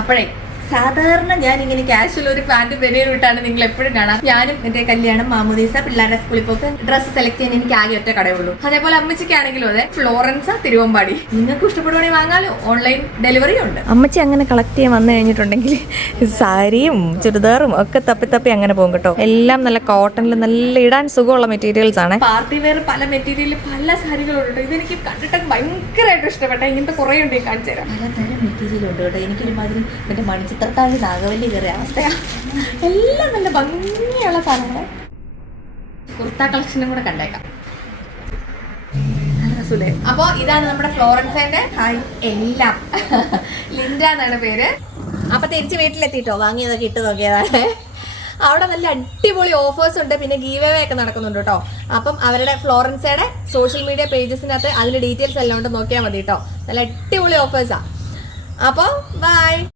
അപ്പോഴേ സാധാരണ ഞാൻ ഇങ്ങനെ കാഷ്വൽ ഒരു പാന്റ് ബനിയൻ ഇട്ടാണ് നിങ്ങൾ എപ്പോഴും കാണാം. ഞാനും എന്റെ കല്യാണം, മാമോദീസ, പിള്ളേരുടെ സ്കൂളിൽ പോക്ക് ഡ്രസ്സ് സെലക്ട് ചെയ്യാൻ എനിക്ക് ആകെ ഒറ്റ കടയുള്ളൂ. അതേപോലെ അമ്മച്ചിക്കാണെങ്കിലും അതെ, ഫ്ലോറൻസ്, തിരുവമ്പാടി. നിങ്ങൾക്ക് ഇഷ്ടപ്പെടുവാണെങ്കിൽ വാങ്ങാലോ, ഓൺലൈൻ ഡെലിവറി ഉണ്ട്. അമ്മച്ചി അങ്ങനെ കളക്ട് ചെയ്യാൻ വന്നു കഴിഞ്ഞിട്ടുണ്ടെങ്കിൽ സാരിയും ചുരിദാറും ഒക്കെ തപ്പി തപ്പി അങ്ങനെ പോകും കേട്ടോ. എല്ലാം നല്ല കോട്ടണിൽ നല്ല ഇടാൻ സുഖമുള്ള മെറ്റീരിയൽസ് ആണ്. പാർട്ടി വെയർ പല മെറ്റീരിയലിൽ പല സാരികളുണ്ട്. ഇതെനിക്ക് കണ്ടിട്ട് ഭയങ്കരമായിട്ട് ഇഷ്ടപ്പെട്ട. ഇങ്ങനത്തെ കുറേ ഉണ്ട്, കാണിച്ചു തരാം. പലതരം മെറ്റീരിയൽ ഉണ്ട് കേട്ടോ. എനിക്കൊരുമാതിരി മറ്റേ മണിച്ചിത്രത്താഴ് നാഗവല്ലി കയറിയ അവസ്ഥയാണ്. എല്ലാം നല്ല ഭംഗിയുള്ള സാധനങ്ങൾ. കുർത്ത കളക്ഷനും കൂടെ കണ്ടേക്കാം. അപ്പൊ ഇതാണ് നമ്മുടെ ഫ്ലോറൻസിന്റെ എല്ലാം. ലിൻഡ എന്നാണ് പേര്. അപ്പൊ തിരിച്ച് വീട്ടിലെത്തിട്ടോ വാങ്ങിയതൊക്കെ ഇട്ട് നോക്കിയതാണ്. അവിടെ നല്ല അടിപൊളി ഓഫേഴ്സ് ഉണ്ട്. പിന്നെ ഗീവ് അവേ ഒക്കെ നടക്കുന്നുണ്ട് കേട്ടോ. അപ്പം അവരുടെ ഫ്ലോറൻസയുടെ സോഷ്യൽ മീഡിയ പേജസിനകത്ത് അതിന്റെ ഡീറ്റെയിൽസ് എല്ലാം ഉണ്ട്, നോക്കിയാൽ മതി കേട്ടോ. നല്ല അടിപൊളി ഓഫേഴ്സാ. അപ്പോൾ ബൈ.